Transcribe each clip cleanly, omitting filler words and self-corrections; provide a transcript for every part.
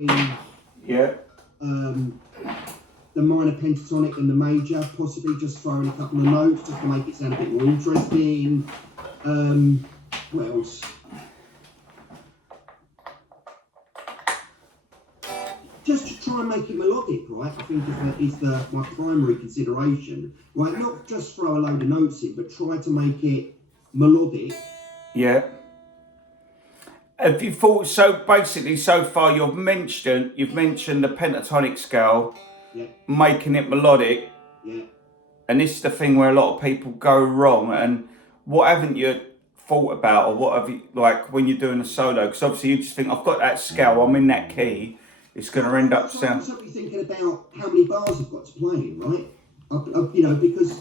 Yeah. The minor pentatonic and the major, possibly just throwing a couple of notes just to make it sound a bit more interesting. What else? Just to try and make it melodic, right? I think is my primary consideration, right? Not just throw a load of notes in, but try to make it melodic. Yeah. Have you thought, so basically so far you've mentioned the pentatonic scale, yeah, making it melodic, yeah, and this is the thing where a lot of people go wrong. And what haven't you thought about, or what have you, like when you're doing a solo? Because obviously you just think, I've got that scale, I'm in that key, it's going to end up sound. I'm also thinking about how many bars I've got to play in, right? You know, because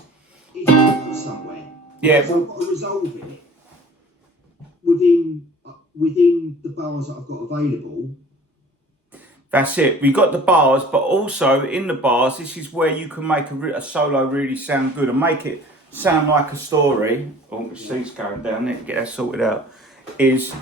it's got to go somewhere. Yeah. So I've got to resolve it within the bars that I've got available. That's it. We got the bars, but also in the bars, this is where you can make a solo really sound good and make it sound like a story. Oh, the seat's going down there to get that sorted out. Is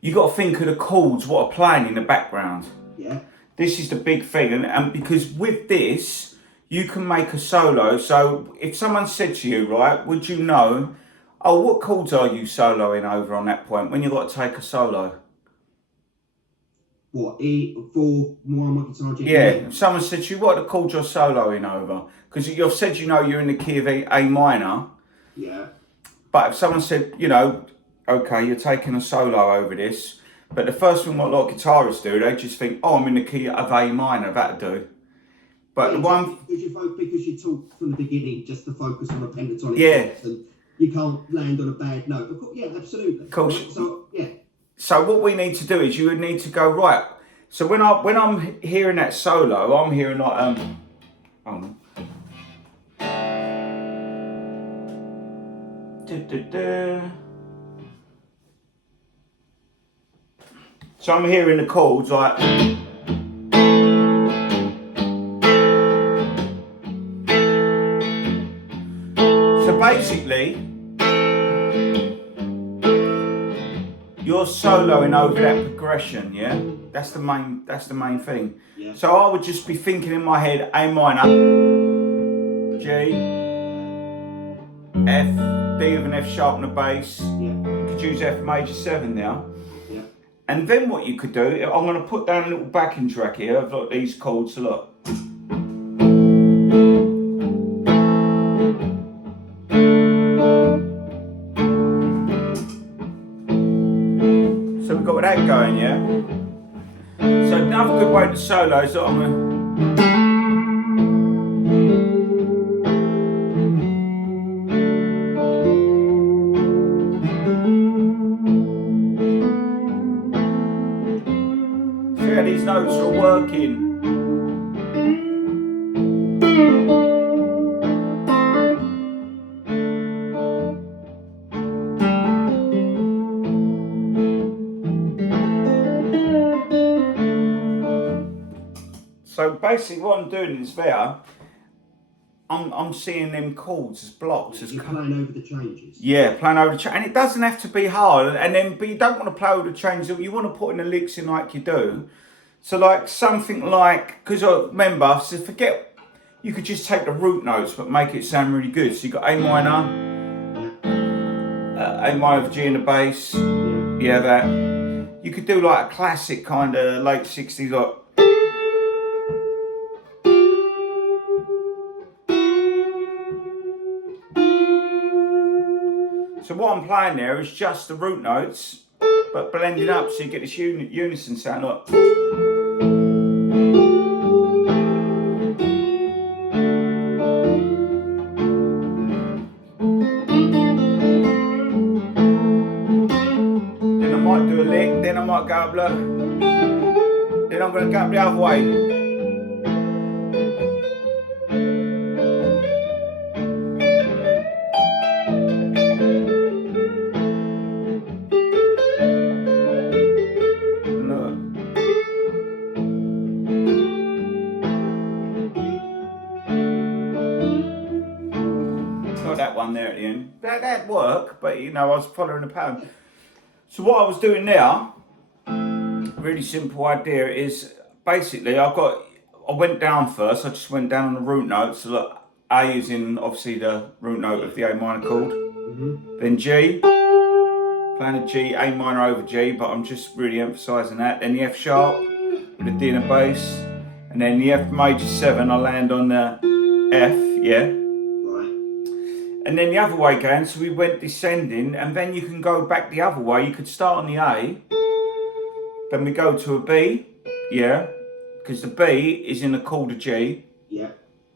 you got to think of the chords what are playing in the background. Yeah. This is the big thing, and because with this you can make a solo. So if someone said to you, right, would you know? Oh, what chords are you soloing over on that point when you got to take a solo? What, E for more on my guitar? Yeah, if someone said to you, what are the chords you're soloing over? Because you've said, you know, you're in the key of A minor. Yeah. But if someone said, you know, okay, you're taking a solo over this, but the first thing what a lot of guitarists do, they just think, oh, I'm in the key of A minor, that'll do. But yeah, the one... Because you talk from the beginning just to focus on a pentatonic. Yeah. And you can't land on a bad note. Of course, yeah, absolutely. Cool. Right? So, yeah. So what we need to do is you would need to go, right, so when I'm hearing that solo, I'm hearing like so I'm hearing the chords like, so basically you're soloing over that progression, yeah? That's the main thing. Yeah. So I would just be thinking in my head, A minor, G, F, D with an F sharp and a bass. Yeah. You could use F major 7 now. Yeah. And then what you could do, I'm going to put down a little backing track here of like these chords, so look. So we've got that going, yeah? So another good way to solo is that I'm going to... See how these notes are working. So basically what I'm doing is there, I'm seeing them chords as blocks. You're playing over the changes. Yeah, playing over the changes. And it doesn't have to be hard. But you don't want to play over the changes. You want to put in the licks in like you do. So like something like, because I remember, so forget, you could just take the root notes but make it sound really good. So you got A minor, A minor with G in the bass. Yeah, that. You could do like a classic kind of late 60s, like. So what I'm playing there is just the root notes, but blending up so you get this unison sound. Look. Then I might do a lick, then I might go up, look. Then I'm going to go up the other way. That one there at the end. That'd work, but you know, I was following the pattern. So what I was doing now, really simple idea is basically I went down first. I just went down on the root notes. So look, A is in obviously the root note of the A minor chord. Then G, playing a G, A minor over G, but I'm just really emphasising that. Then the F sharp with the D and a bass, and then the F major 7. I land on the F, yeah. And then the other way going, so we went descending, and then you can go back the other way. You could start on the A, then we go to a B, yeah, because the B is in the chord of G. Yeah.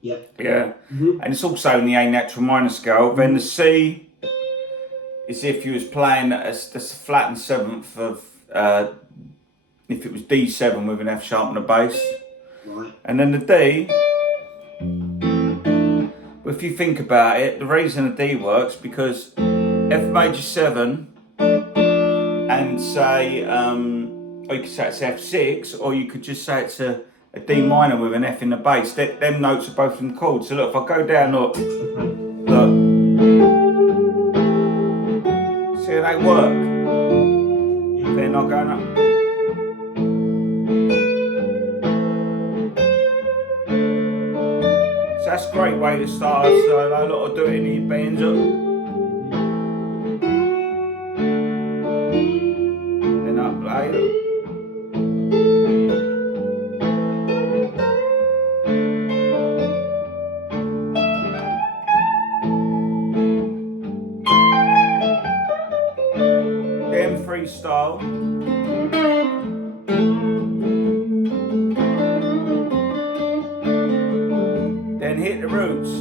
And it's also in the A natural minor scale. Then the C is if you was playing that's the flat and 7th of, if it was D7 with an F sharp and a bass. Right. And then the D, if you think about it, the reason the D works because F major 7 and say, or you could say it's F6, or you could just say it's a D minor with an F in the bass. Them notes are both in chords. So look, if I go down, look, see how they work? They're not going up. So that's a great way to start a solo. Look, I'll do it in the bends up. Then up, play. Then freestyle. Then hit the roots.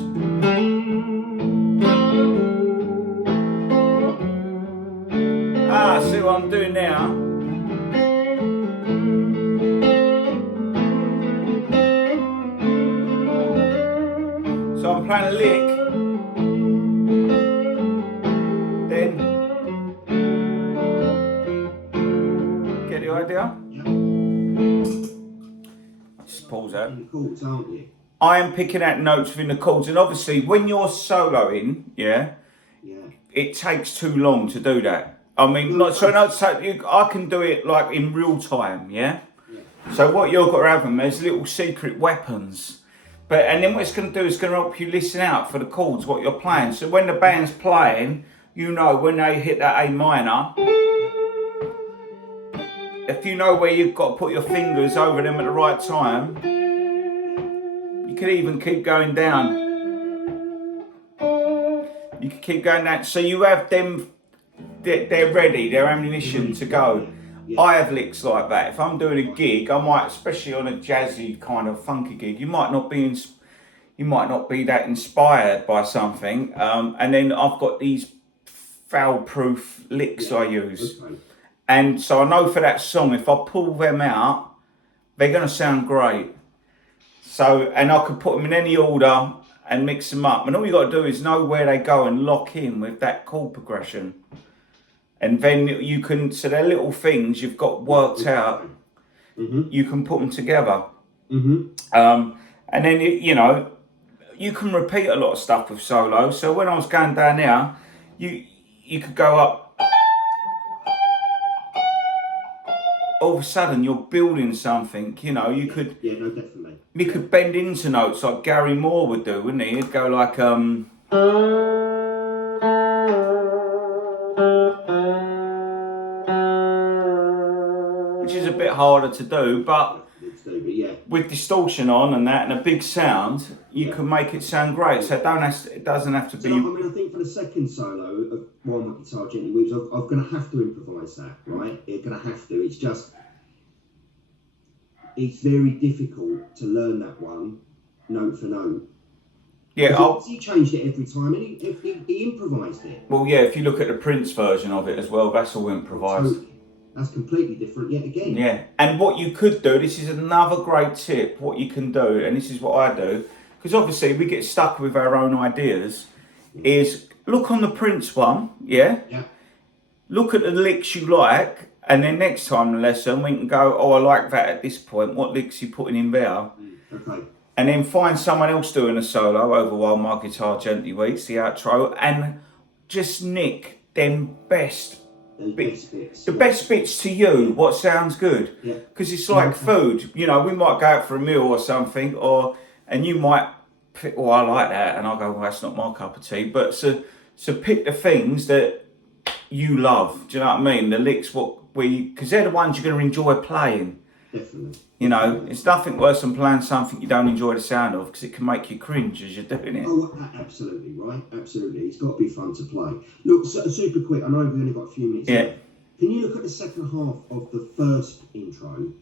See what I'm doing now? So I'm playing a lick. Then get the idea? Just pause that. Chords, aren't you? I am picking out notes within the chords, and obviously when you're soloing, it takes too long to do that. I mean, I can do it like in real time, yeah? So what you've got to have them, there's little secret weapons. And then what it's going to do is going to help you listen out for the chords, what you're playing. So when the band's playing, you know when they hit that A minor, if you know where you've got to put your fingers over them at the right time, you can even keep going down. You can keep going down. So you have them, they're ready, they're ammunition to go. I have licks like that. If I'm doing a gig, I might, especially on a jazzy kind of funky gig, you might not be that inspired by something. And then I've got these foul-proof licks I use. And so I know for that song, if I pull them out, they're going to sound great. So, and I could put them in any order and mix them up. And all you got to do is know where they go and lock in with that chord progression. And then you can, so they're little things you've got worked out. You can put them together. And then, you know, you can repeat a lot of stuff with solo. So when I was going down there, you could go up. All of a sudden you're building something, you know, you could... Yeah, no, definitely. You could bend into notes like Gary Moore would do, wouldn't he? He'd go like, which is a bit harder to do, but with distortion on and that and a big sound, you can make it sound great. So it doesn't have to be... So, I mean, I think for the second solo of While My Guitar Gently Weeps, I'm going to have to improvise that, right? You're going to have to. It's just... It's very difficult to learn that one note for note. Yeah, he changed it every time, and he improvised it. Well, yeah, if you look at the Prince version of it as well, that's all improvised. Totally. That's completely different yet again. Yeah, and what you could do, this is another great tip, what you can do, and this is what I do, because obviously we get stuck with our own ideas, is look on the Prince one, yeah? Look at the licks you like, and then next time the lesson we can go, oh, I like that at this point, what licks you putting in there? Okay. And then find someone else doing a solo over While My Guitar Gently Weeps, the outro, and just nick them best the best bits. The best bits to you, what sounds good. Yeah. Because it's like food. You know, we might go out for a meal or something, and you might pick, oh, I like that, and I'll go, well, that's not my cup of tea. But so pick the things that you love. Do you know what I mean? The licks, because they're the ones you're going to enjoy playing. Definitely. You know, it's nothing worse than playing something you don't enjoy the sound of, because it can make you cringe as you're doing it. Oh, absolutely, right? Absolutely. It's got to be fun to play. Look, super quick. I know we've only got a few minutes Yeah. left. Can you look at the second half of the first intro